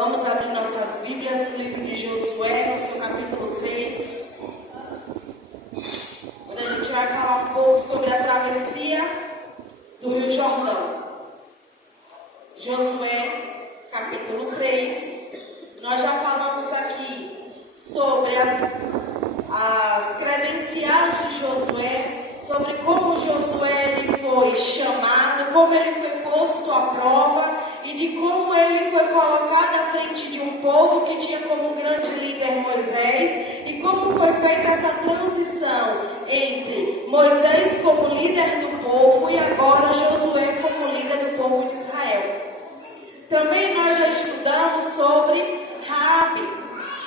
Vamos abrir nossas Bíblias no livro de Josué, no seu capítulo 3. Onde a gente vai falar um pouco sobre a travessia do Rio Jordão. Josué, capítulo 3. Nós já falamos aqui sobre as credenciais de Josué, sobre como Josué ele foi chamado, como ele foi posto à prova e de como ele foi colocado à frente de um povo que tinha como grande líder Moisés e como foi feita essa transição entre Moisés como líder do povo e agora Josué como líder do povo de Israel. Também nós já estudamos sobre Raabe,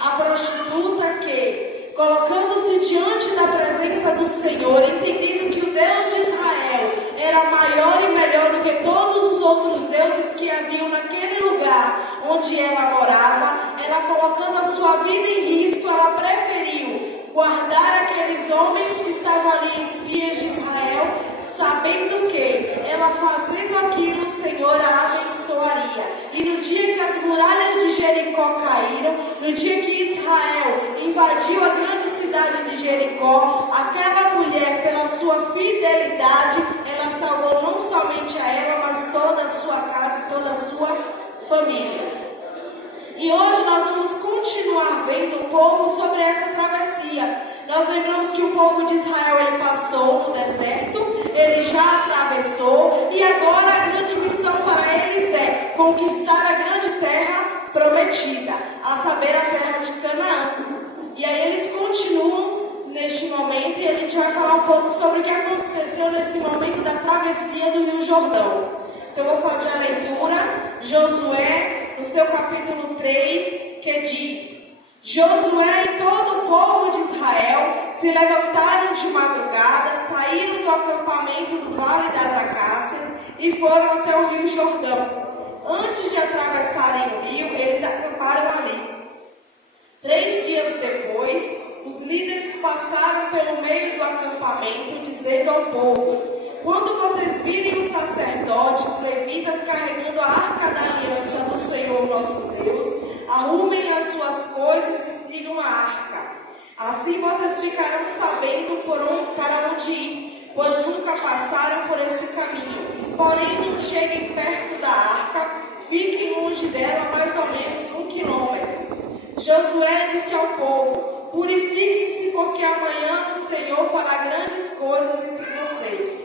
a prostituta que, colocando-se diante da presença do Senhor, entendendo que o Deus de Israel era maior e melhor do que todos os outros deuses que haviam naquele lugar onde ela morava, ela colocando a sua vida em risco, ela preferiu guardar aqueles homens que estavam ali espias de Israel, sabendo que ela fazendo aquilo, o Senhor a abençoaria. E no dia que as muralhas de Jericó caíram, no dia que Israel invadiu a grande cidade de Jericó, aquela mulher, pela sua fidelidade, ela salvou não somente a ela, mas toda a sua casa e toda a sua família. E hoje nós vamos continuar vendo um pouco sobre essa travessia. Nós lembramos que o povo de Israel ele passou no deserto, ele já atravessou e agora a grande missão para eles é conquistar a grande terra prometida, a saber, a terra de Canaã. E aí eles continuam neste momento e a gente vai falar um pouco sobre o que aconteceu nesse momento da travessia do Rio Jordão. Então eu vou fazer a leitura, Josué, no seu capítulo 3, que diz: Josué e todo o povo de Israel se levantaram de madrugada, saíram do acampamento do Vale das Acácias e foram até o Rio Jordão. Antes de atravessarem o rio, eles acamparam ali. 3 dias depois, os líderes passaram pelo meio do acampamento, dizendo ao povo: quando vocês virem os sacerdotes levitas carregando a arca da aliança do Senhor nosso Deus, arrumem as suas coisas e sigam a arca. Assim vocês ficarão sabendo para onde ir, pois nunca passaram por esse caminho. Porém, não cheguem perto da arca, fiquem longe dela mais ou menos 1 quilômetro. Josué disse ao povo: purifiquem-se, porque amanhã o Senhor fará grandes coisas entre vocês.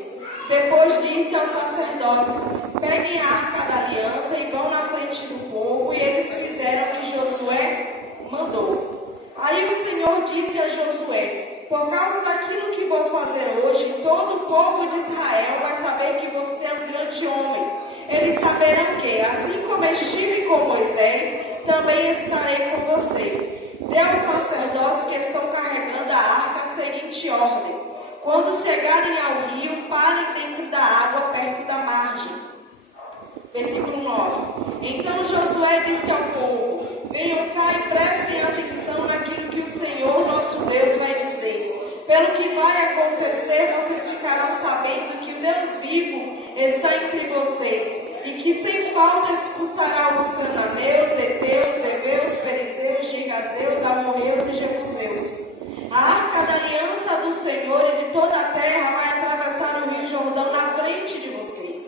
Depois disse aos sacerdotes: peguem a arca da aliança e vão na frente do povo, e eles fizeram o que Josué mandou. Aí o Senhor disse a Josué: por causa daquilo que vou fazer hoje, todo o povo de Israel vai saber que você é um grande homem. Eles saberão que, assim como estive com Moisés, também estarei com você. Dê aos sacerdotes que estão carregando a arca a seguinte ordem: quando chegarem ao rio, parem dentro da água, perto da margem. Versículo 9. Então Josué disse ao povo: venham cá e prestem atenção naquilo que o Senhor nosso Deus vai dizer. Pelo que vai acontecer, vocês ficarão sabendo que o Deus vivo está entre vocês, e que sem falta expulsará os cananeus, heteus, heveus, perizeus, gigazeus, amorreus e jebuseus. A arca da aliança do Senhor e de toda a terra vai atravessar o Rio Jordão na frente de vocês.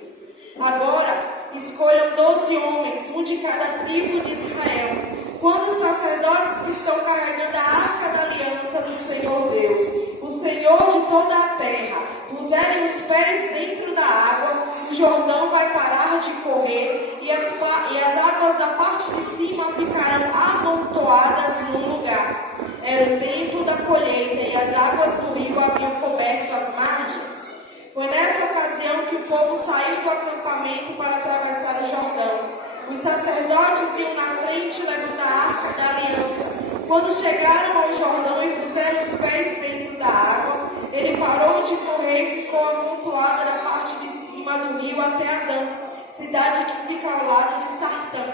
Agora, escolham 12 homens, um de cada tribo de Israel. Quando os sacerdotes que estão carregando a arca da aliança do Senhor Deus, o Senhor de toda a terra, puserem os pés dentro da água, o Jordão vai parar de correr e as águas da parte de cima ficarão amontoadas num lugar. Era o tempo da colheita e as águas do rio haviam coberto as margens. Foi nessa ocasião que o povo saiu do acampamento para atravessar o Jordão. Os sacerdotes iam na frente levando a arca da aliança. Quando chegaram ao Jordão e puseram os pés dentro da água, ele parou de correr e ficou amontoado da parte de cima do rio até Adã, cidade que fica ao lado de Sartã.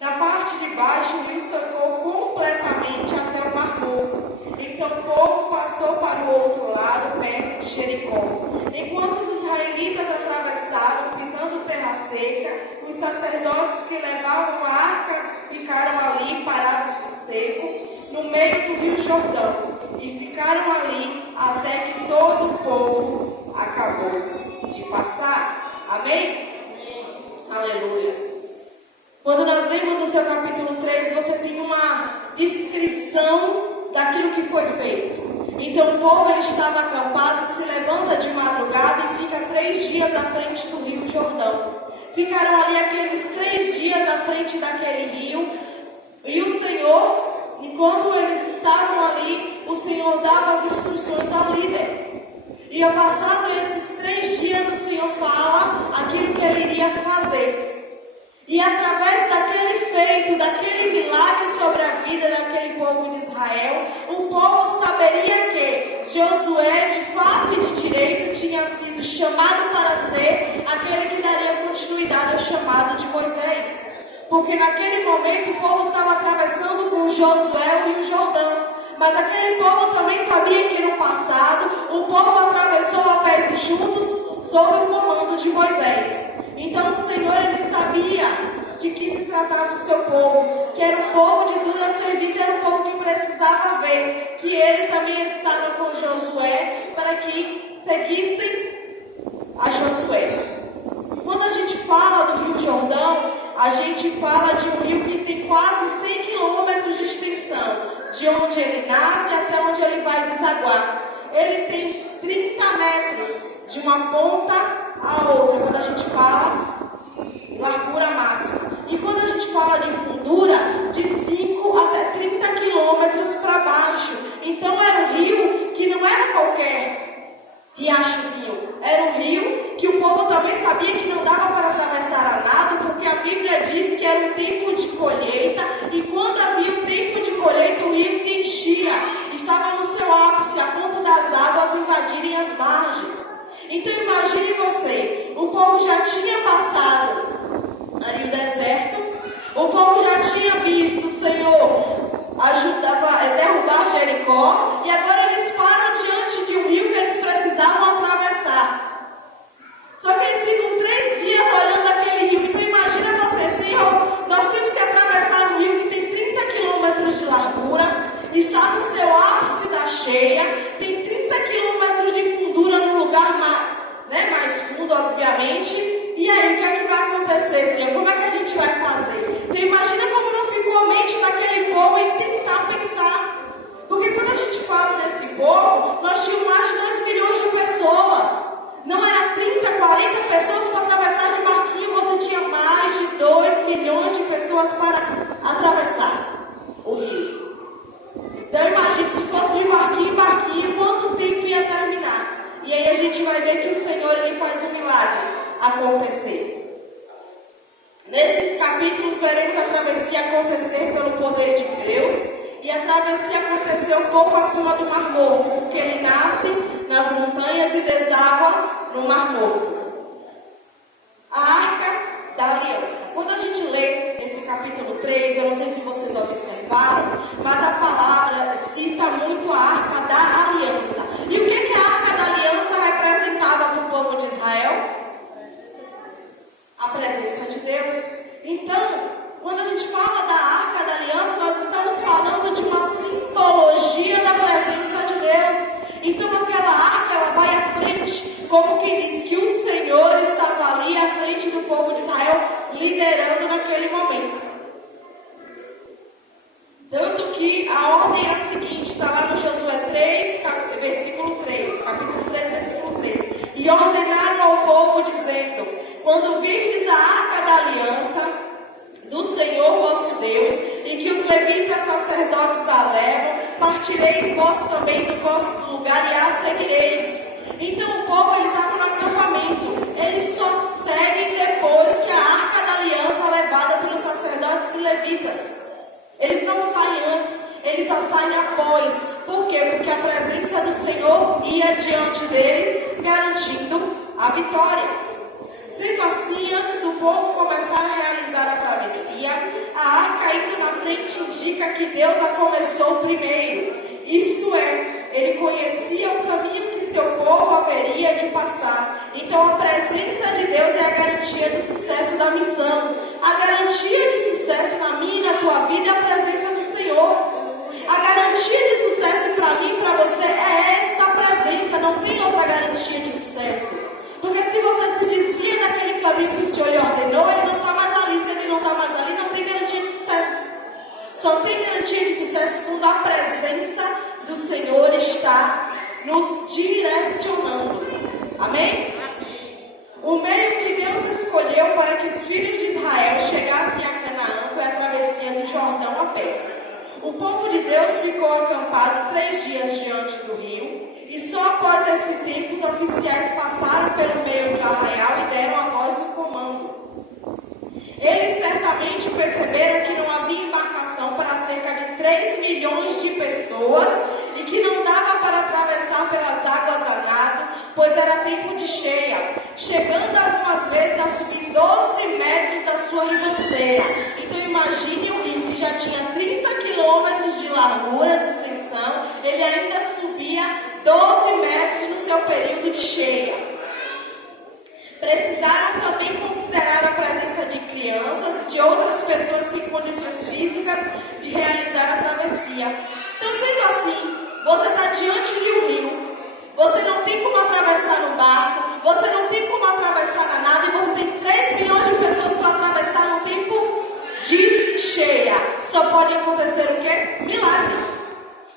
Na parte de baixo, o rio secou completamente até o Mar Morto. Então o povo passou para o outro lado, perto de Jericó. Enquanto os israelitas atravessavam, pisando terra seca, os sacerdotes que levavam a arca ficaram Aleluia. Quando nós lemos no seu capítulo 3, você tem uma descrição daquilo que foi feito. Então o povo ele estava acampado, se levanta de madrugada e fica 3 dias à frente do rio Jordão. Ficaram ali aqueles 3 dias à frente daquele rio. E o Senhor, enquanto eles estavam ali, o Senhor dava as instruções ao líder. E passado esses 3 dias, o Senhor fala aquilo que ele iria fazer. E através daquele feito, daquele milagre sobre a vida daquele povo de Israel, o povo saberia que Josué, de fato e de direito, tinha sido chamado para ser aquele que daria continuidade ao chamado de Moisés. Porque naquele momento o povo estava atravessando com Josué o Rio Jordão. Mas aquele povo também sabia que no passado o povo atravessou a pés juntos sob o comando de Moisés. Então o Senhor ele sabia de que se tratava o seu povo, que era um povo de dura serviço, era um povo que precisava ver que ele também estava com Josué para que seguissem a Josué. Quando a gente fala do Rio Jordão, a gente fala de um rio que tem quase 100 quilômetros de extensão, de onde ele nasce até onde ele vai desaguar. Ele tem 30 metros de uma ponta a outra, quando a gente fala de largura máxima. E quando a gente fala de fundura, de 5 até 30 quilômetros para baixo. Então era um rio que não era qualquer riachozinho. Era um rio que o povo também sabia que não dava para atravessar a nado, porque a Bíblia diz que era um tempo de colheita, e quando havia um tempo de colheita, o rio se enchia, estava no seu ápice, a ponto das águas invadirem as margens. Então imagine você, o povo já tinha passado ali no deserto, o povo já tinha visto o Senhor derrubar Jericó, e agora eles param diante de um rio que eles precisavam atravessar. Só que eles ficam 3 dias olhando aquele rio. Então imagina você, Senhor, nós temos que atravessar um rio que tem 30 quilômetros de largura, está no seu ápice da cheia, tem 30 quilômetros de fundura no lugar mais fundo, obviamente. E aí, o que é que vai acontecer, Senhor? Como é que a gente vai fazer? Então imagina como não ficou a mente daquele povo em tentar pensar. Porque quando a gente fala desse povo, nós tínhamos mais de 2 milhões de pessoas. Não era 30, 40 pessoas para atravessar de barquinho, você tinha mais de 2 milhões de pessoas para atravessar o rio. Então imagine se fosse de barquinho em barquinho, quanto tempo ia terminar. E aí a gente vai ver que o Senhor ele faz um milagre acontecer. Nesses capítulos veremos a travessia acontecer pelo poder de Deus. E a travessia aconteceu um pouco acima do Mar Morto, porque ele nasce nas montanhas e deságua no Mar Morto. A Arca da Aliança. Quando a gente lê esse capítulo 3, eu não sei se vocês observaram, mas a palavra cita muito a Arca da Aliança. E o que a Arca da Aliança representava para o povo de Israel? A presença de Deus. Então, quando a gente fala da Arca da Aliança, nós estamos falando de uma simbologia da presença de Deus. Então aquela arca, ela vai à frente, como quem diz que o Senhor estava ali à frente do povo de Israel, liderando naquele momento. Tanto que a ordem é a seguinte, está lá no Josué 3, versículo 3, capítulo 3, versículo 3. E ordenaram ao povo, dizendo: quando virdes a Arca da Aliança do Senhor vosso Deus, em que os levitas sacerdotes a levam, partireis vós também do vosso lugar e a seguireis. Então o povo estava no acampamento, eles só seguem depois que a Arca da Aliança é levada pelos sacerdotes e levitas. Eles não saem antes, eles só saem após. Por quê? Porque a presença do Senhor ia diante deles, garantindo a vitória. Sendo assim, antes do povo começar a realizar a travessia, a arca indo na frente indica que Deus a começou primeiro. Isto é, ele conhecia o só tem garantia de sucesso quando a presença do Senhor está nos direcionando. Amém? O meio que Deus escolheu para que os filhos de Israel chegassem a Canaã foi a travessia do Jordão a pé. O povo de Deus ficou acampado 3 dias diante do rio, e só após esse tempo os oficiais passaram pelo meio do arraial e deram a voz do comando. Eles certamente perceberam que não havia embarcação para cerca de 3 milhões de pessoas e que não dava para atravessar pelas águas a nado, pois era tempo de cheia, chegando algumas vezes a subir 12 metros da sua ribanceira. Então imagine o rio que já tinha 30 quilômetros de largura, de extensão, ele ainda subia 12 metros no seu período de cheia. Precisaram também considerar a presença de crianças e de outras pessoas em condições físicas de realizar a travessia. Então, sendo assim, você está diante de um rio, você não tem como atravessar no barco, você não tem como atravessar na nada, e você tem 3 milhões de pessoas para atravessar no tempo de cheia. Só pode acontecer o quê? Milagre.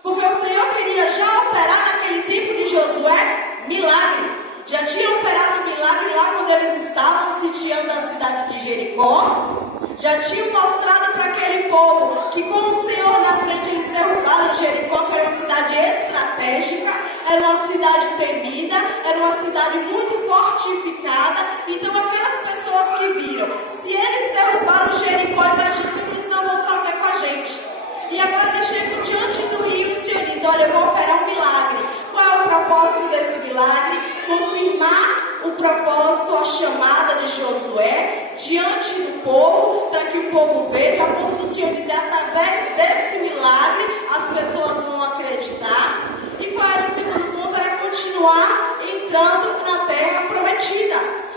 Porque o Senhor queria já operar naquele tempo de Josué, milagre. Já tinha operado milagre lá quando eles estavam sitiando a cidade de Jericó. Já tinham mostrado para aquele povo que com o Senhor na frente eles derrubaram Jericó, que era uma cidade estratégica, era uma cidade temida, era uma cidade muito fortificada. Então aquelas pessoas que viram, se eles derrubaram Jericó, imagina o que eles não vão fazer com a gente. E agora eles chegam diante do rio e o Senhor diz: olha, eu vou operar um milagre. Qual é o propósito desse milagre? Confirmar o propósito, a chamada de Josué diante do povo, para que o povo veja, a ponto do Senhor dizer: através desse milagre as pessoas vão acreditar. E qual era o segundo ponto? Era continuar entrando na terra prometida,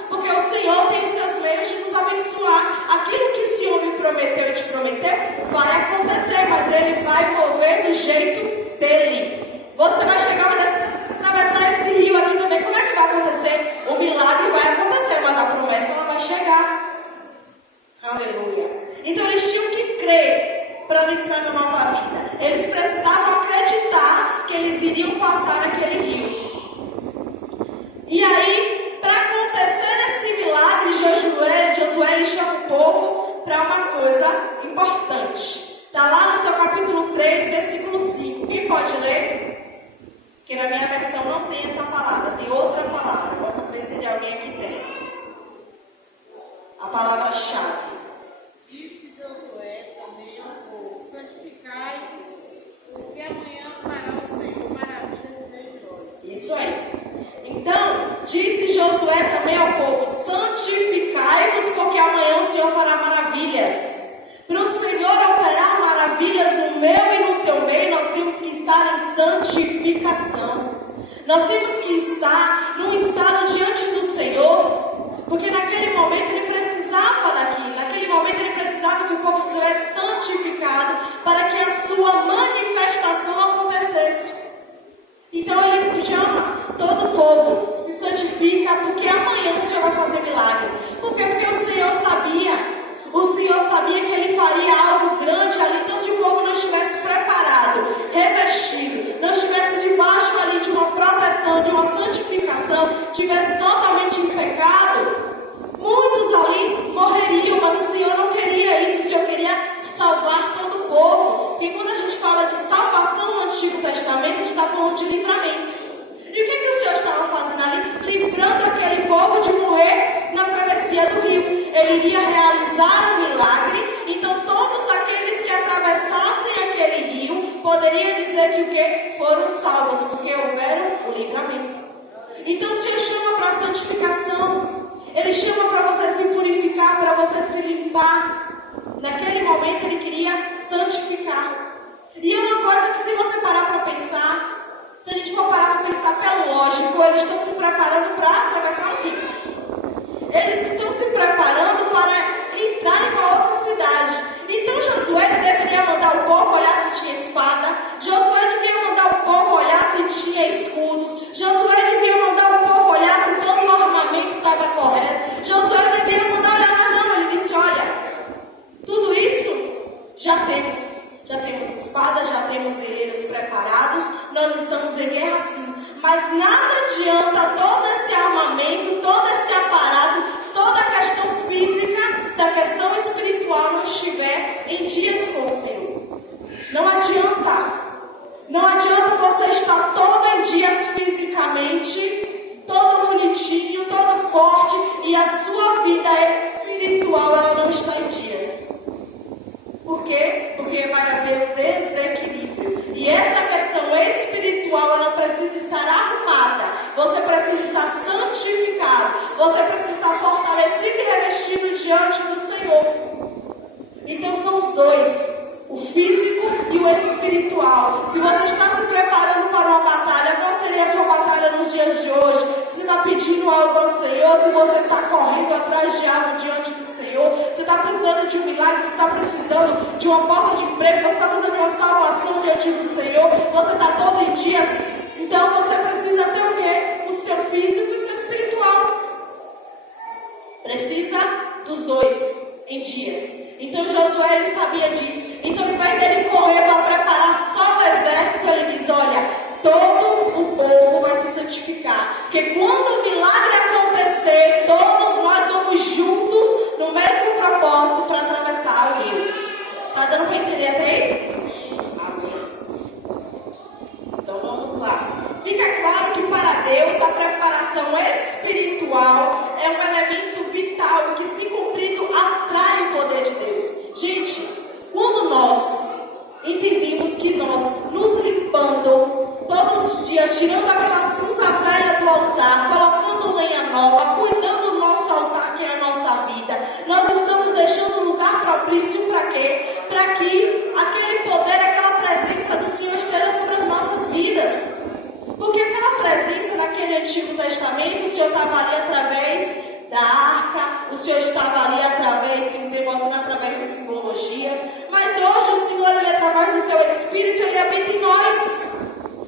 porque o Senhor tem os seus meios de nos abençoar. Aquilo que o Senhor me prometeu e te prometeu vai acontecer, mas Ele vai mover do jeito dele. Você vai chegar, vai atravessar esse rio aqui também. Como é que vai acontecer? O milagre vai acontecer, mas a promessa ela vai chegar. Aleluia. Então eles tinham que crer para entrar na nova vida. Eles precisavam acreditar que eles iriam passar aquele rio. E aí, para acontecer esse milagre, Josué ele chama o povo para uma coisa importante. Está lá no seu capítulo 3, versículo 5. Quem pode ler? Porque na minha versão não tem essa palavra, tem outra palavra. Vamos ver se de alguém aqui tem. A palavra-chave. Disse Josué também ao povo: santificai-vos, porque amanhã fará o Senhor maravilhas e glórias. Isso aí. Então, disse Josué também ao povo: santificai-vos, porque amanhã o Senhor fará maravilhas. Para o Senhor operar maravilhas no meu e no teu meio, nós temos que estar em santificação. Nós temos que estar num estado diante do Senhor, porque naquele momento ele precisava daquilo. Naquele momento ele precisava que o povo estivesse santificado para que a sua manifestação acontecesse. Então ele chama todo o povo: se santifica, porque amanhã o Senhor vai fazer milagre. Por quê? Porque o Senhor sabia. O Senhor sabia que Ele faria algo grande ali. Então, se o povo não estivesse preparado, revestido, não estivesse debaixo ali de uma proteção, de uma santificação, estivesse totalmente em pecado, muitos ali morreriam. Mas o Senhor não queria isso. O Senhor queria salvar todo o povo. E quando a gente fala de salvação no Antigo Testamento, a gente está falando de livramento. E o que o Senhor estava fazendo ali? Livrando aquele povo de morrer na travessia do rio. Ele iria realizar um milagre. Então todos aqueles que atravessassem aquele rio poderiam dizer que o quê? Foram salvos, porque houveram o livramento. Então o Senhor chama para a santificação. Ele chama para você se purificar, para você se limpar. Naquele momento ele queria santificar. E é uma coisa que, se você parar para pensar, se a gente for parar para pensar pelo lógico, eles estão se preparando para atravessar o rio. Eles estão se preparando para entrar em uma outra cidade. Então Josué deveria mandar o povo olhar se tinha espada. Josué devia mandar o povo olhar se tinha escudos. Josué devia mandar o povo Senhor. Então são os dois, o físico e o espiritual. Se você está se preparando para uma batalha, qual seria a sua batalha nos dias de hoje? Você está pedindo algo ao Senhor, se você está correndo atrás de algo diante do Senhor, você está precisando de um milagre, você está precisando de uma porta de emprego, você está precisando de uma salvação diante do Senhor, você está todo em dia. Então você precisa ter o quê? O seu físico e o seu espiritual. Precisa dos dois em dias. Então Josué, ele sabia disso. Então ao invés dele correr para preparar só o exército, ele diz, olha, todo o povo vai se santificar. Porque quando o milagre acontecer, todos nós vamos juntos no mesmo propósito para atravessar o rio. Está dando para entender até aí? Amém. Então vamos lá. Fica claro que para Deus a preparação espiritual é um elemento vital que, se cumprido, atrai o poder de Deus. Gente, quando nós entendemos que nós nos limpando todos os dias, tirando aquela cinza velha do altar, colocando lenha nova, cuidando do nosso altar, que é a nossa vida, nós estamos deixando um lugar propício para quê? Para que aquele poder, aquela presença do Senhor esteja sobre as nossas vidas. Porque aquela presença naquele Antigo Testamento, o Senhor estava ali através da arca, o Senhor estava ali através, se demonstrando através de simbologias, mas hoje o Senhor, ele através do seu Espírito, ele habita em nós.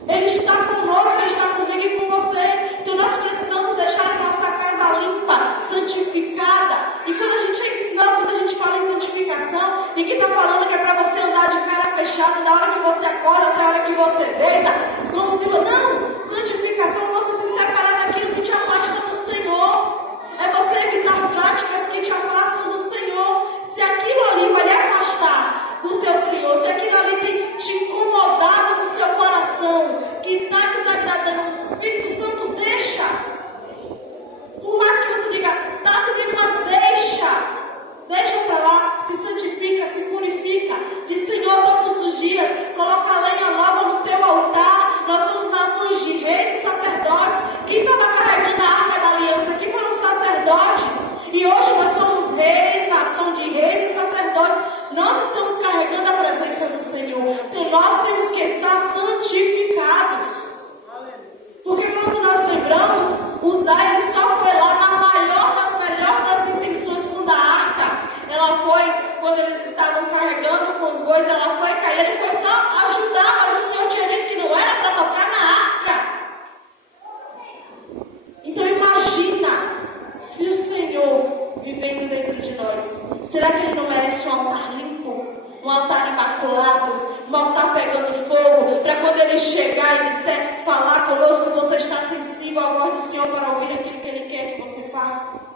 Ele está conosco, ele está comigo e com você. Então nós precisamos deixar a nossa casa limpa, santificada. E quando a gente é ensinado, quando a gente fala em santificação, ninguém está falando que é para você andar de cara fechada da hora que você acorda até a hora que você deita, como se não, santificação é você se separar daquilo que te afasta do Senhor. É você evitar práticas que te afastam do Senhor. Se aquilo ali vai lhe afastar do teu Senhor, se aquilo ali tem te incomodado no seu coração, que está desagradando o Espírito Santo, deixa. Por mais que você diga, tá doendo, mas deixa. Deixa para lá, se santifica, se purifica. Diz, Senhor, todos os dias, coloca a lenha nova no teu altar. Nós somos nações de reis e sacerdotes. Quem estava carregando a arca da aliança aqui foram sacerdotes. E hoje nós somos reis, nação de reis e sacerdotes. Nós estamos carregando a presença do Senhor. Então nós temos que estar santificados. Porque quando nós lembramos, Uzá, ele só foi lá na melhor das intenções quando a arca, ela foi, quando eles estavam carregando com os bois, ela foi cair, ele foi só ajudar, mas o Senhor tinha dito que não era para tocar na arca. Então imagina, se o Senhor vivendo dentro de nós, será que Ele não merece um altar limpo? Um altar imaculado, um altar pegando fogo, para quando Ele chegar e disser, falar conosco, você está sensível à voz do Senhor para ouvir aquilo que Ele quer que você faça?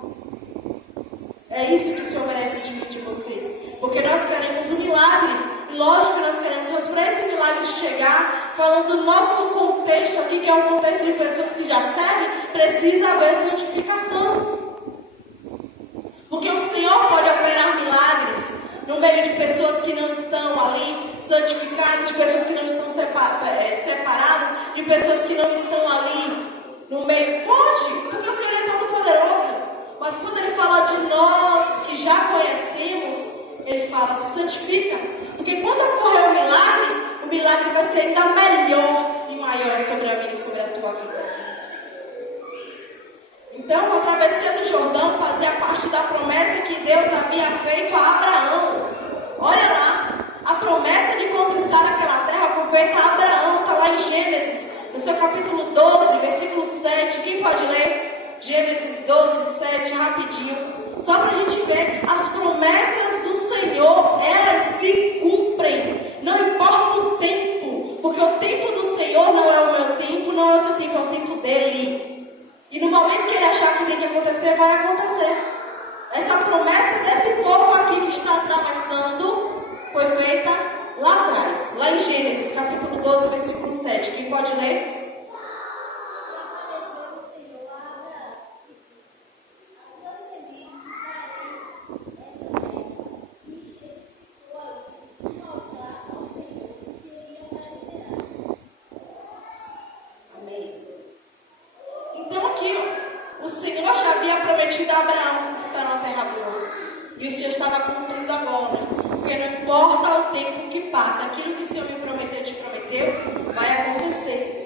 É isso que o Senhor merece de mim e de você. Porque nós queremos um milagre. Lógico que nós queremos, mas para esse milagre chegar, falando do nosso contexto aqui, que é um contexto de pessoas que já servem, precisa haver santificação. Porque o Senhor pode operar milagres no meio de pessoas que não estão ali santificadas, de pessoas que não estão separadas, de pessoas que não estão ali no meio. Pode, porque o Senhor é todo poderoso. Mas quando Ele fala de nós que já conhecemos, Ele fala, se santifica. Porque quando ocorrer o milagre vai ser ainda melhor e maior sobre a minha e sobre a tua vida. Então, a travessia do Jordão fazia parte da promessa que Deus havia feito a Abraão. Olha lá, a promessa de conquistar aquela terra foi feita a Abraão, está lá em Gênesis, no seu capítulo 12, versículo 7. Quem pode ler? Gênesis 12, 7, rapidinho. Só para a gente ver, as promessas do Senhor, elas se cumprem. Não importa o tempo, porque o tempo do Senhor não é o meu tempo, não é o teu tempo, é o tempo dele. E no momento que Ele achar que tem que acontecer, vai acontecer. Essa promessa desse povo aqui cumprindo agora. Porque não importa o tempo que passa, aquilo que o Senhor me prometeu, te prometeu, vai acontecer.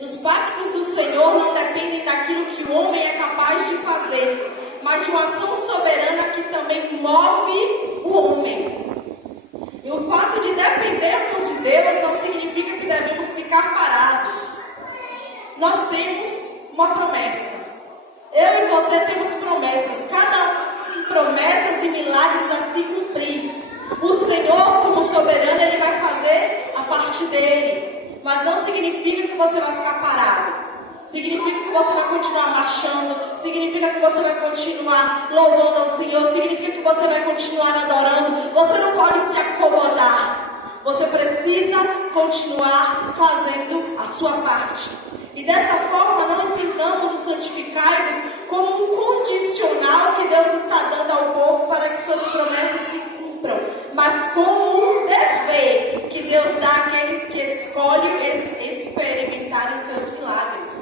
Os pactos do Senhor não dependem daquilo que o homem é capaz de fazer, mas de uma ação soberana que também move o homem. E o fato de dependermos de Deus não significa que devemos ficar parados. Nós temos uma promessa. Eu e você temos promessas. Cada promessas e milagres a se cumprir. O Senhor, como soberano, Ele vai fazer a parte dele. Mas não significa que você vai ficar parado. Significa que você vai continuar marchando. Significa que você vai continuar louvando ao Senhor. Significa que você vai continuar adorando. Você não pode se acomodar. Você precisa continuar fazendo a sua parte. E dessa forma não entendamos o santificai-vos como um condicional que Deus está dando ao povo para que suas promessas se cumpram, mas como um dever que Deus dá àqueles que escolhem experimentarem os seus milagres.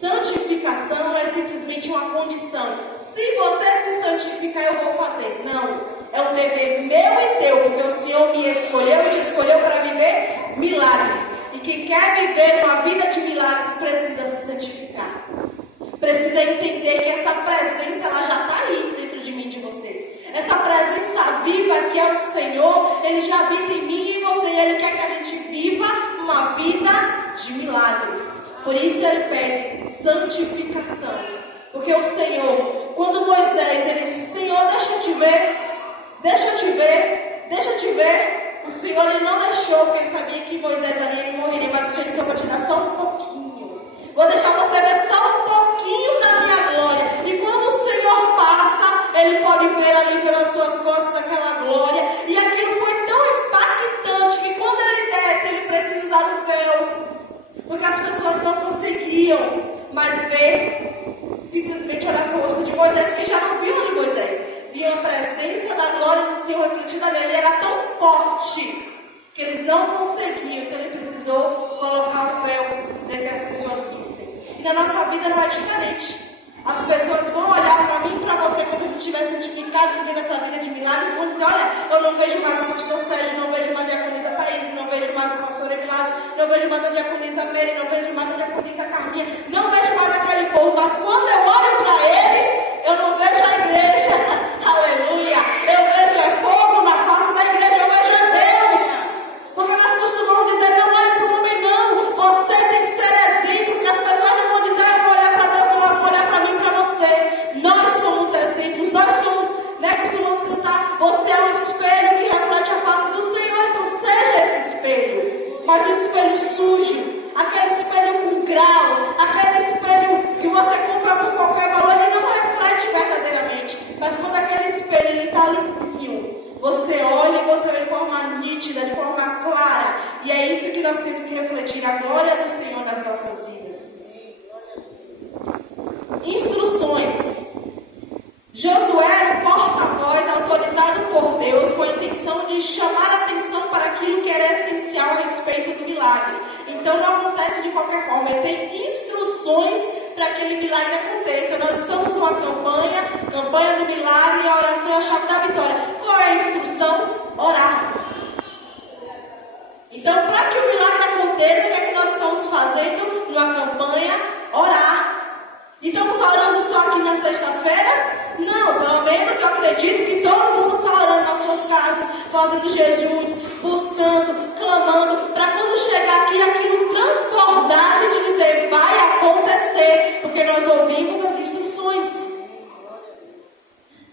Santificação é simplesmente uma condição. Se você se santificar, eu vou fazer. Não, é um dever meu e teu, porque o Senhor me escolheu e te escolheu para viver milagres. E quem quer viver uma vida de milagres precisa se santificar. Precisa entender que essa presença ela já está aí dentro de mim e de você. Essa presença viva que é o Senhor, Ele já habita em mim e em você. E Ele quer que a gente viva uma vida de milagres. Por isso Ele pede santificação. Porque o Senhor, quando Moisés, ele disse, Senhor, deixa eu te ver, deixa eu te ver, deixa eu te ver. O Senhor ele não deixou, porque Ele sabia que Moisés ali morreria, mas o Senhor disse, eu vou te dar só um pouquinho. Vou deixar você ver só um pouquinho da minha glória. E quando o Senhor passa, Ele pode ver ali pelas suas costas aquela glória. E aquilo foi tão impactante que quando Ele desce, Ele precisa usar um véu. Porque as pessoas não conseguiam mais ver, simplesmente olhar para o rosto de Moisés, que já não viu ali Moisés. Via a presença da glória do Senhor refletida nele. Era tão forte que eles não conseguiam. Então Ele precisou colocar o véu para que as pessoas vissem. E na nossa vida não é diferente. As pessoas vão olhar para mim e para você quando a gente estiver santificado, vivendo essa vida de milagres, vão dizer, olha, eu não vejo mais o pastor Sérgio, não vejo mais a diaconisa Thaís, não vejo mais o pastor Evilásio, não vejo mais a diaconisa Mary, não vejo mais a diaconisa Carminha, não vejo mais aquele povo, mas quando eu olho para eles, eu não vejo a igreja, aleluia, eu vejo é fogo na face da igreja, eu vejo é Deus, porque nós costumamos dizer, não olhe para o homem não, você tem que ser exemplo, porque as pessoas não vão dizer, eu vou olhar para Deus, eu vou olhar para mim, para você, nós somos exemplos, nós somos, costumamos cantar, você é um espelho que reflete a face do Senhor, então seja esse espelho, mas um espelho sujo, aquele espelho com grau, aquele espelho que você compra por qualquer valor, ele não reflete verdadeiramente, mas quando aquele espelho ele está limpinho, você olha e você vê de forma nítida, de forma clara, e é isso que nós temos que refletir, a glória do Senhor nas nossas vidas. Instruções. Josué era o porta-voz autorizado por Deus com a intenção de chamar a atenção para aquilo que era essencial a respeito do milagre. Então não acontece de qualquer forma, ele tem instruções para que aquele milagre aconteça. Nós estamos numa campanha do milagre, e a oração é a chave da vitória. Qual é a instrução? Orar. Então, para que o milagre aconteça, o que é que nós estamos fazendo numa campanha? Orar. E estamos orando só aqui nas sextas-feiras? Não, pelo menos eu acredito que todo mundo está orando nas suas casas, fazendo jejuns, buscando, clamando, para quando chegar aqui aquilo transbordar e de dizer, vai acontecer, porque nós ouvimos as instruções.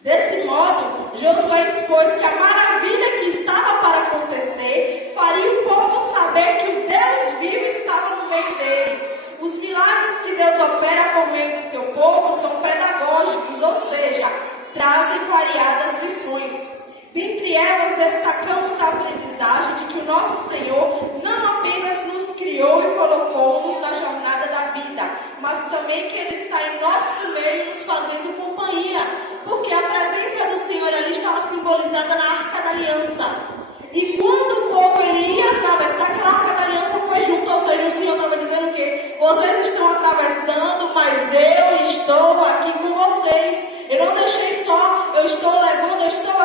Desse modo, Josué expôs que a maravilha que estava para acontecer faria o povo saber que o Deus vivo estava no meio dele. Os milagres que Deus opera por meio do seu povo são pedagógicos, ou seja, trazem variadas lições. Dentre elas, destacamos a aprendizagem de que o nosso Senhor não apenas nos criou e colocou-nos na jornada da vida, mas também que Ele está em nosso meio nos fazendo companhia, porque a presença do Senhor ali estava simbolizada na Arca da Aliança. E quando o povo ele ia atravessar, aquela Arca da Aliança foi junto, ou seja, o Senhor estava dizendo o quê? Vocês estão atravessando, mas eu estou aqui com vocês. Eu não deixei só, eu estou levando, eu estou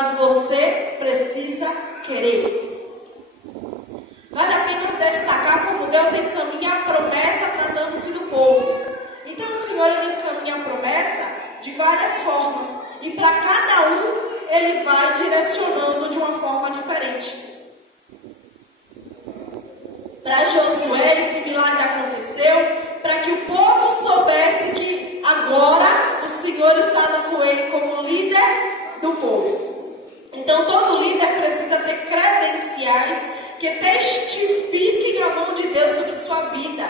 mas você precisa querer. Vale a pena destacar como Deus encaminha a promessa tratando-se do povo. Então o Senhor ele encaminha a promessa de várias formas, e para cada um ele vai direcionando de uma forma diferente. Para Josué esse milagre aconteceu para que o povo soubesse que agora o Senhor estava com ele como líder do povo. Então todo líder precisa ter credenciais que testifiquem a mão de Deus sobre sua vida.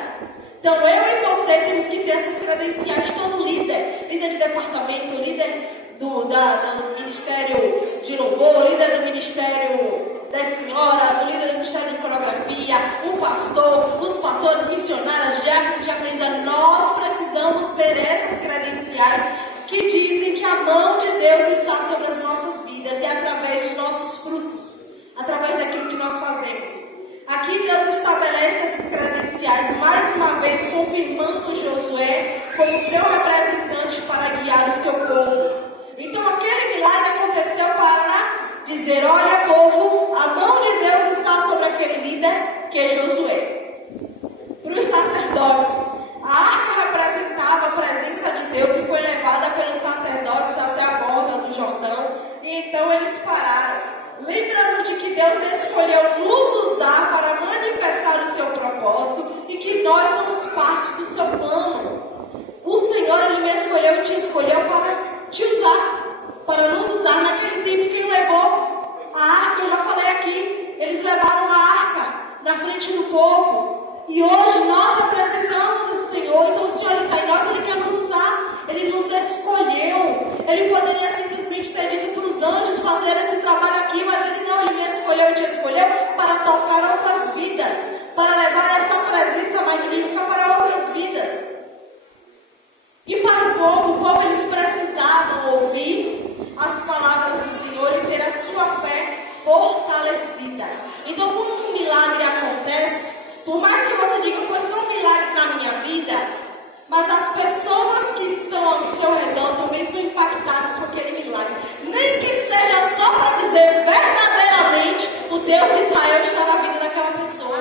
Então eu e você temos que ter essas credenciais, todo líder de departamento, líder do Ministério de Louvor, líder do Ministério das Senhoras, o líder do Ministério de Coreografia, o pastor, os pastores, missionários, diáconos de aprendizagem. Nós precisamos ter essas credenciais que dizem que a mão de Deus está sobre as nossas vidas e através dos nossos frutos, através daquilo que nós fazemos. Aqui Deus estabelece essas credenciais, mais uma vez confirmando Josué como seu representante para guiar o seu povo. Então aquele milagre aconteceu para dizer: olha povo, a mão de Deus está sobre aquele líder que é Josué. Para os sacerdotes, a arca representava a presença de Deus e foi levada pelos sacerdotes até a borda do Jordão, e então eles pararam, lembrando de que Deus escolheu nos usar para manifestar o seu propósito e que nós somos parte do seu plano. O Senhor ele me escolheu e te escolheu para te usar, para nos usar. Naquele tempo quem levou a arca, eu já falei aqui, eles levaram a arca na frente do povo, e hoje nós apresentamos esse Senhor. Então o Senhor está em nós, Ele quer nos usar, Ele nos escolheu. Ele poderia simplesmente ter dito para os anjos fazer esse trabalho aqui, mas Ele não, Ele me escolheu e te escolheu para tocar outras vidas, para levar essa presença magnífica para outras vidas. E para o povo eles precisavam ouvir as palavras do Senhor e ter a sua fé fortalecida. Então, quando um milagre acontece, por mais que você diga que foi só um milagre na minha vida, mas as pessoas que estão ao seu redor também são impactadas com aquele milagre. Nem que seja só para dizer verdadeiramente o Deus de Israel está na vida daquela pessoa.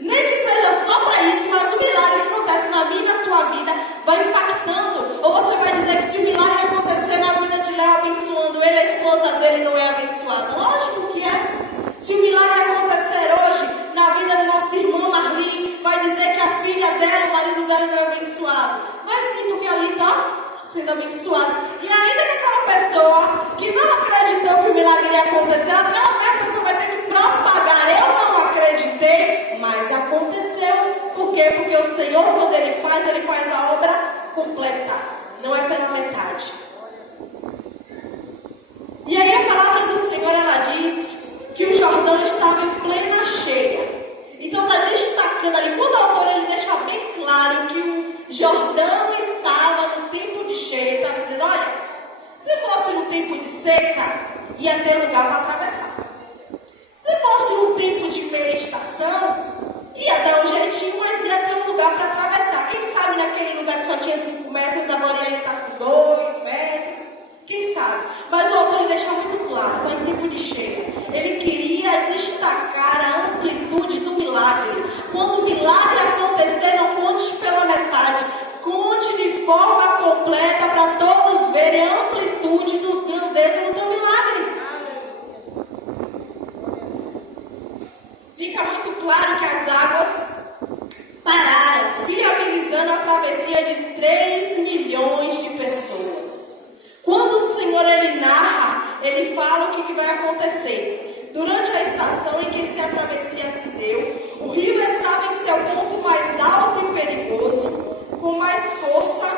Nem que seja só para isso, mas o milagre que acontece na minha e na tua vida vai impactando. Ou você vai dizer que se o milagre acontecer na vida de Léo abençoando ele, a esposa dele não é abençoada. Lógico que é. Se o milagre acontecer hoje na vida da nossa irmã Marli, vai dizer que a filha dela, o marido dela não é abençoado. Mas sim, porque ali está sendo abençoado. E ainda que aquela pessoa que não acreditou que o milagre ia acontecer, até a pessoa vai ter que propagar: eu não acreditei, mas aconteceu. Por quê? Porque o Senhor, quando Ele faz a obra completa, não é pela metade. E aí a palavra do Senhor, ela diz que o Jordão estava em plena cheia. Então está destacando ali, quando o autor ele deixa bem claro que o Jordão estava no tempo de cheia, está dizendo: olha, se fosse no tempo de seca, ia ter lugar para atravessar. Se fosse no tempo de meia estação, ia dar um jeitinho, mas ia ter um lugar para atravessar. Quem sabe naquele lugar que só tinha 5 metros, agora ia estar com 2 metros? Quem sabe? Mas o autor deixa muito claro, está em tempo de cheia. Ele queria destacar a amplitude do milagre. Quando o milagre acontecer, não conte pela metade, conte de forma completa para todos verem a amplitude do grandeza do teu milagre. Fica muito claro que as águas pararam, viabilizando a travessia de 3 milhões de pessoas. Quando o Senhor ele narra, ele fala o que vai acontecer. Durante a estação em que a travessia se deu, o rio estava em seu ponto mais alto e perigoso, com mais força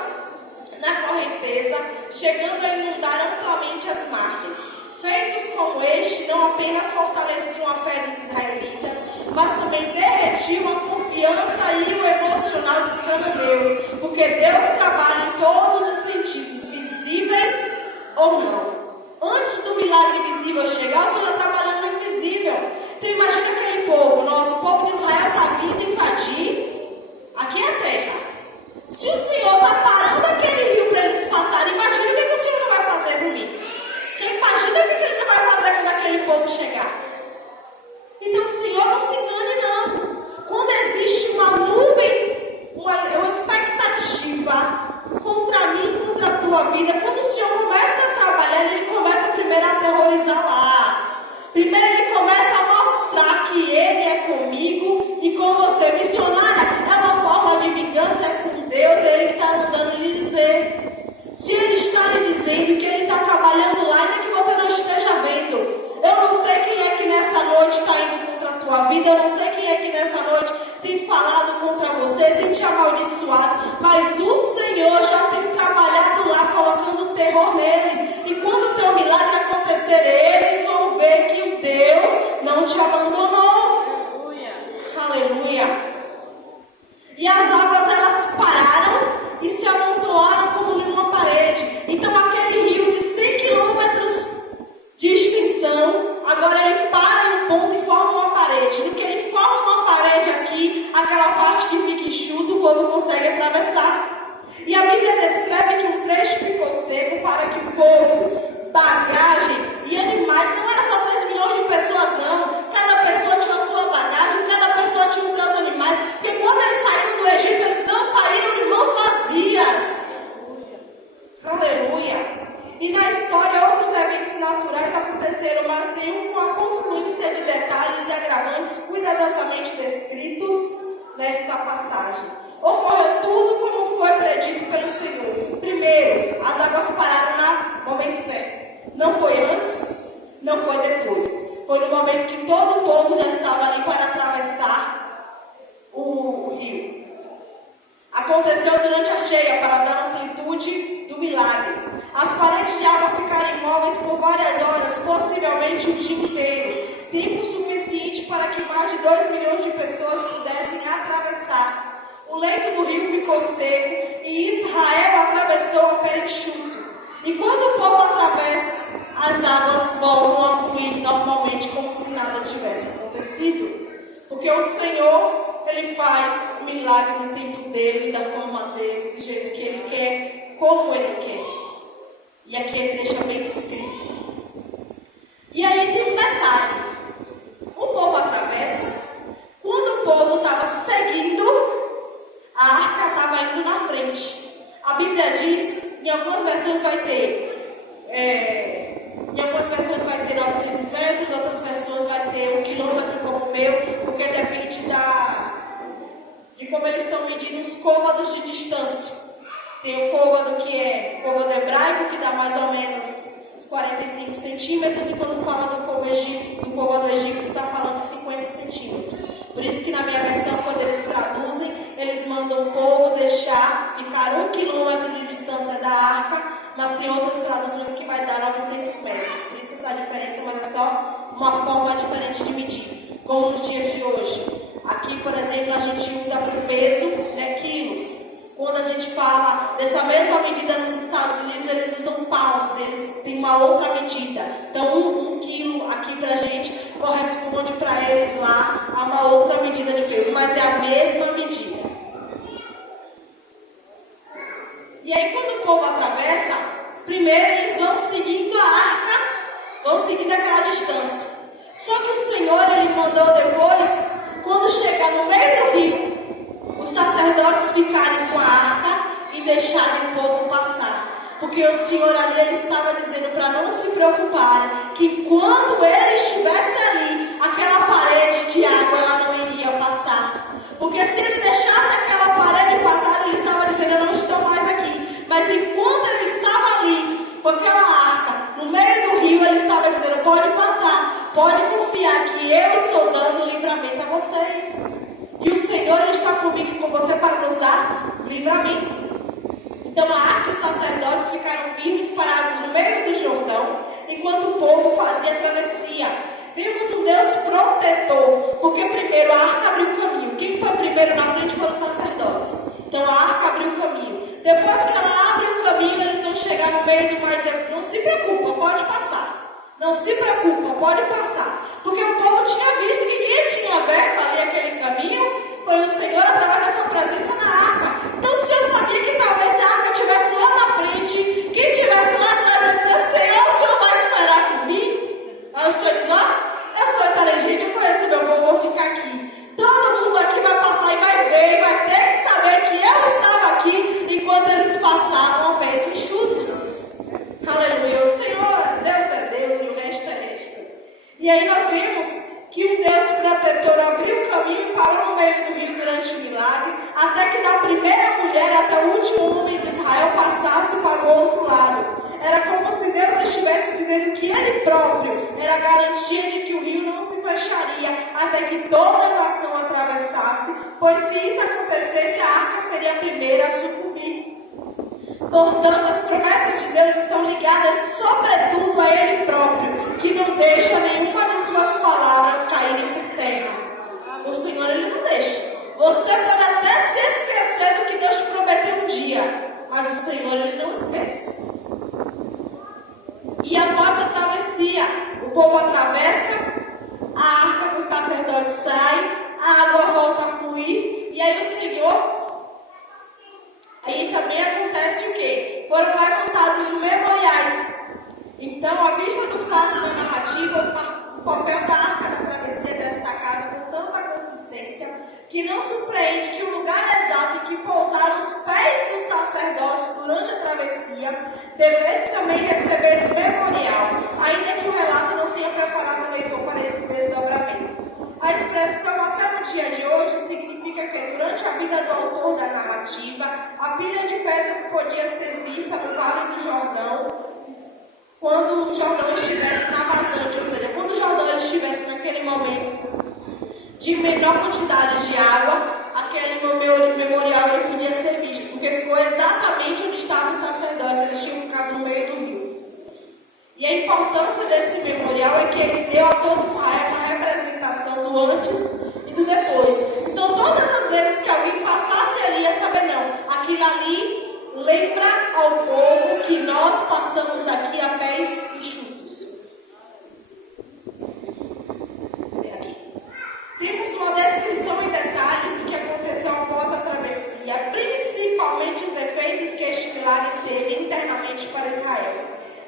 na correnteza, chegando a inundar amplamente as margens. Feitos como este não apenas fortaleciam a fé dos israelitas, mas também derretiam a confiança e o emocional dos cananeus, porque Deus trabalha em todos os sentidos, visíveis ou não. Antes do milagre visível chegar, o Senhor está trabalhando no invisível. Então imagina aquele povo, nosso povo de Israel está vindo invadir aqui é a terra. Se o Senhor está parando aquele rio para eles passarem, imagina o que o Senhor vai fazer por mim. Então imagina povo chegar. Então, Senhor, não se engane, não. Quando existe uma nuvem, uma expectativa contra mim, contra a tua vida, quando o Senhor começa a trabalhar, Ele começa primeiro a aterrorizar lá. Primeiro Ele começa a mostrar que Ele é comigo e com você. Missionária, é uma forma de vingança, é com Deus, é Ele que está mandando lhe dizer. Se Ele está lhe dizendo que Ele está trabalhando lá, ainda que você não esteja vendo. Eu não sei quem é que nessa noite está indo contra a tua vida, eu não sei quem é que nessa noite tem falado contra você, tem te amaldiçoado, mas o Senhor já tem trabalhado lá, colocando terror neles. E quando o teu milagre acontecer, eles vão ver que o Deus não te abandonou. Aleluia. Aleluia. E as águas, elas pararam e se amontoaram como numa parede. Então aquele rio de 100 quilômetros de extensão, agora ele para em um ponto e forma uma parede. No que ele forma uma parede aqui, aquela parte que fica enxuta, o povo consegue atravessar. E a Bíblia descreve que um trecho ficou seco para que o povo, bagagem e animais, não era só 3 milhões de pessoas não, cada pessoa tinha a sua bagagem, cada pessoa tinha os seus animais, porque quando eles saíram do Egito, eles não saíram de mãos vazias. Aleluia. E na história, outros eventos naturais aconteceram, mas nenhum com a confluência de detalhes e agravantes cuidadosamente descritos nesta passagem. Ocorreu tudo como foi predito pelo Senhor. Primeiro, as águas pararam no momento certo. Não foi antes, não foi depois. Foi no momento que todo o povo já estava ali para atravessar o rio. Aconteceu durante a cheia para dar amplitude do milagre. As paredes de água ficaram imóveis por várias horas, possivelmente o dia inteiro. Tempo suficiente para que mais de 2 milhões de pessoas pudessem atravessar. O leito do rio ficou seco e Israel atravessou a pele enxuta. E quando o povo atravessa, as águas voltam a fluir normalmente, como se nada tivesse acontecido. Porque o Senhor, Ele faz o milagre no tempo dele, da forma dele, do jeito que Ele quer, como Ele quer. E aqui Ele deixa bem escrito. E aí tem um detalhe. O povo atravessa. Quando o povo estava seguindo, a arca estava indo na frente. A Bíblia diz, em algumas versões vai ter 900 metros, em outras versões vai ter 1 quilômetro como o meu, porque depende de como eles estão medindo os côvados de distância. Tem o côvado que é o côvado hebraico, que dá mais ou menos uns 45 centímetros, e quando fala do côvado egípcio, está falando de 50 centímetros. Por isso que na minha versão, quando eles traduzem, eles mandam o povo ficar 1 quilômetro de distância da arca, mas tem outras traduções que vai dar 900 metros. Por isso essa diferença, mas é só uma forma diferente de medir, como nos dias de hoje. Aqui, por exemplo, a gente usa para o peso, quilos. Quando a gente fala dessa mesma medida nos Estados Unidos, eles usam pounds, eles têm uma outra medida. Então, 1 quilo aqui pra gente corresponde para eles lá a uma outra medida de peso, mas é a mesma medida. E aí, quando o povo atravessa, primeiro eles vão seguindo a arca, vão seguindo aquela distância. Só que o Senhor, Ele mandou depois, quando chegar no meio do rio, os sacerdotes ficarem com a arca e deixarem o povo passar. Porque o Senhor ali, Ele estava dizendo para não se preocuparem, que quando Ele estivesse ali, aquela parede de água ela não iria passar. Porque se Ele deixasse aquela parede passar, Ele estava dizendo, eu não estou mais aqui. Mas enquanto Ele estava ali, com aquela arca, no meio do rio, Ele estava dizendo, pode passar, pode confiar que eu estou dando livramento a vocês. E o Senhor, Ele está comigo e com você para nos dar livramento. Então a arca e os sacerdotes ficaram firmes, parados no meio do Jordão, enquanto o povo fazia a travessia. Vimos um Deus protetor, porque primeiro a arca abriu o caminho. Quem foi primeiro na frente foram os sacerdotes. Então a arca abriu o caminho. Depois que ela abre o caminho, eles vão chegar no meio do mar e dizer, não se preocupa, pode passar. Não se preocupa, pode passar. Porque o povo tinha visto que quem tinha aberto ali aquele caminho foi o Senhor através da sua presença na arca. Então o Senhor sabia que talvez a arca estivesse lá na frente, quem estivesse lá atrás, ele dizia, Senhor, o Senhor vai esperar comigo? Aí o Senhor diz, E aí nós vimos que o Deus protetor abriu o caminho e parou no meio do rio durante o milagre, até que da primeira mulher até o último homem de Israel passasse para o outro lado. Era como se Deus estivesse dizendo que Ele próprio era a garantia de que o rio não se fecharia até que toda a nação atravessasse, pois se isso acontecesse, a arca seria a primeira a sucumbir. Portanto, as promessas de Deus estão ligadas sobretudo a Ele próprio, que não deixa nenhuma de suas palavras caírem por terra. O Senhor, Ele não deixa. Você pode até se esquecer do que Deus te prometeu um dia, mas o Senhor, Ele não esquece. E após a travessia, o povo atravessa, a arca do sacerdote sai, a água volta a fluir, e aí o Senhor... Aí também acontece o quê? Foram levantados os memoriais. Então, à vista do fato da narrativa, o papel da arca da travessia é destacado com tanta consistência que não surpreende que o lugar exato em que pousaram os pés dos sacerdotes durante a travessia devesse também receber o memorial, ainda que o relato não tenha preparado o leitor para esse desdobramento. A expressão até no dia de hoje significa que durante a vida do autor da narrativa, a pilha de pedras podia ser vista no Vale do Jordão quando o Jordão estivesse na vazante, ou seja, quando o Jordão estivesse naquele momento de menor quantidade de água, aquele memorial ele podia ser visto, porque ficou exatamente onde estavam os sacerdotes, eles tinham ficado no meio do rio. E a importância desse memorial é que ele deu a todo Israel uma representação do antes e do depois. Então, todas as vezes que alguém passasse ali, ia saber, não, aquilo ali lembra ao povo que nós passamos aqui a pés enxutos. Aqui. Temos uma descrição em detalhes do que aconteceu após a travessia, principalmente os efeitos que este milagre teve internamente para Israel,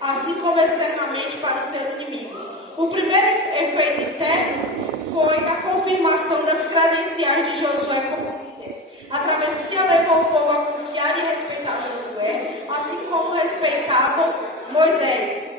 assim como externamente para os seus inimigos. O primeiro efeito interno foi a confirmação das credenciais de Josué como líder. A travessia levou o povo a confiar e respeitar Josué, assim como respeitavam Moisés.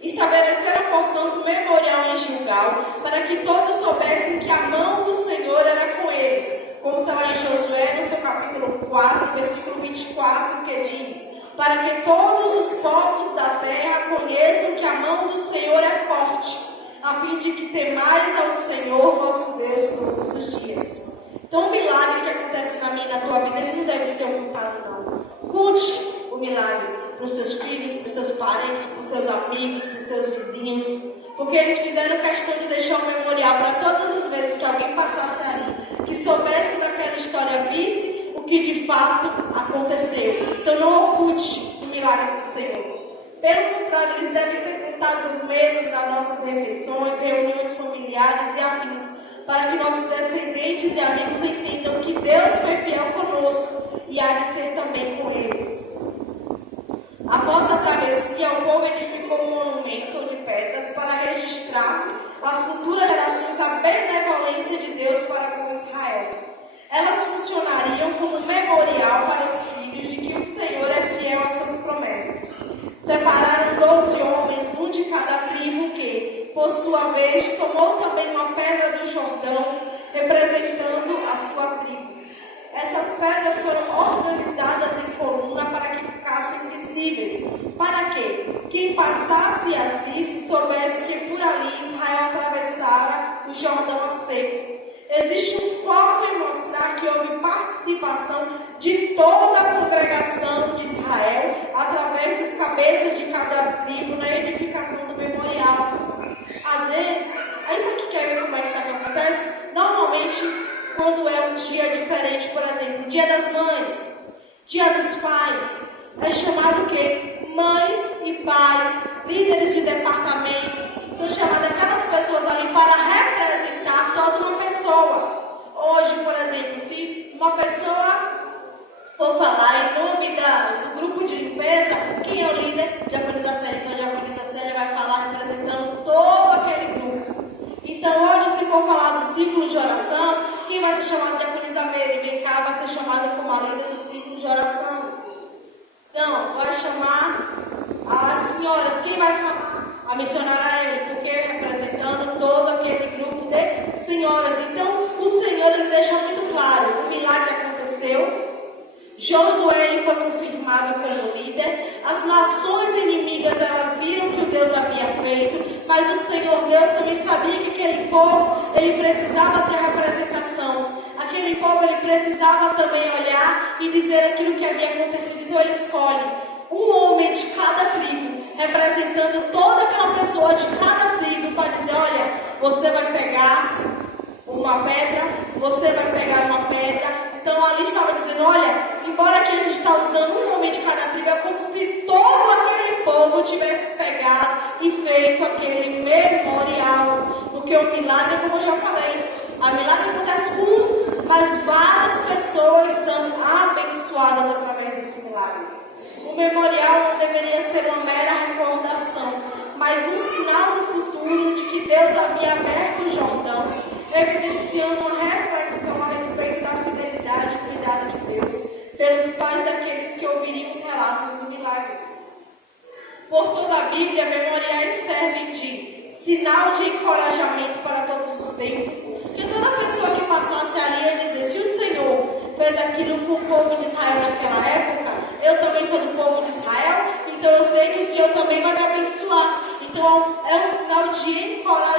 Estabeleceram, portanto, um memorial em Gilgal, para que todos soubessem que a mão do Senhor era com eles, como está lá em Josué, no seu capítulo 4, versículo 24, que diz: para que todos os povos da terra conheçam que a mão do Senhor é forte, a fim de que temais ao Senhor vosso Deus todos os dias. Então, o milagre que acontece na minha e na tua vida, ele não deve ser ocultado, não. Conte o milagre para os seus filhos, para os seus parentes, para os seus amigos, para os seus vizinhos, porque eles fizeram questão de deixar um memorial para todas as vezes que alguém passasse ali, que soubesse daquela história, visse o que de fato aconteceu. Então, não oculte o milagre do Senhor. Pelo contrário, eles devem ser contados às mesas das nossas refeições, reuniões familiares e afins, para que nossos descendentes e amigos entendam que Deus foi fiel conosco e há de ser também com eles. Após a travessia, o povo edificou um monumento de pedras para registrar às futuras gerações a benevolência de Deus para com Israel. Elas funcionariam como memorial para os filhos de que o Senhor é fiel às suas promessas. Separaram 12 homens, um de cada tribo, que, por sua vez, tomou também uma pedra do Jordão, representando a sua tribo. Essas pedras foram organizadas em coluna para que ficassem visíveis, para que quem passasse e as visse soubesse que por ali Israel atravessara o Jordão a seco. Existe um foco em mostrar que houve participação de toda a congregação de Israel, através dos cabeças de cada tribo, na edificação do memorial. Às vezes, é isso aqui que quer ver como é que isso acontece? Normalmente, quando é um dia diferente, por exemplo, Dia das Mães, Dia dos Pais, é chamado o quê? Mães e pais, líderes de departamento, mas o Senhor Deus também sabia que aquele povo, ele precisava ter representação. Aquele povo, ele precisava também olhar e dizer aquilo que havia acontecido. Então ele escolhe um homem de cada tribo, representando toda aquela pessoa de cada tribo, para dizer, olha, você vai pegar uma pedra, você vai pegar uma pedra. Então ali estava dizendo, olha, embora que a gente está usando um homem de cada tribo, é como se todo aquele povo tivesse pegado e feito aquele memorial. Porque o milagre, como eu já falei, a milagre acontece com um, mas várias pessoas são abençoadas através desse milagre. O memorial não deveria ser uma mera recordação, mas um sinal no futuro de que Deus havia aberto o Jordão, evidenciando uma reflexão a respeito da fidelidade e cuidado de Deus pelos pais daqueles que ouviriam os relatos do milagre. Por toda a Bíblia, memoriais servem de sinal de encorajamento para todos os tempos, que toda pessoa que passasse ali ia dizer, se o Senhor fez aquilo com o povo de Israel naquela época, eu também sou do povo de Israel, então eu sei que o Senhor também vai me abençoar. Então é um sinal de encorajamento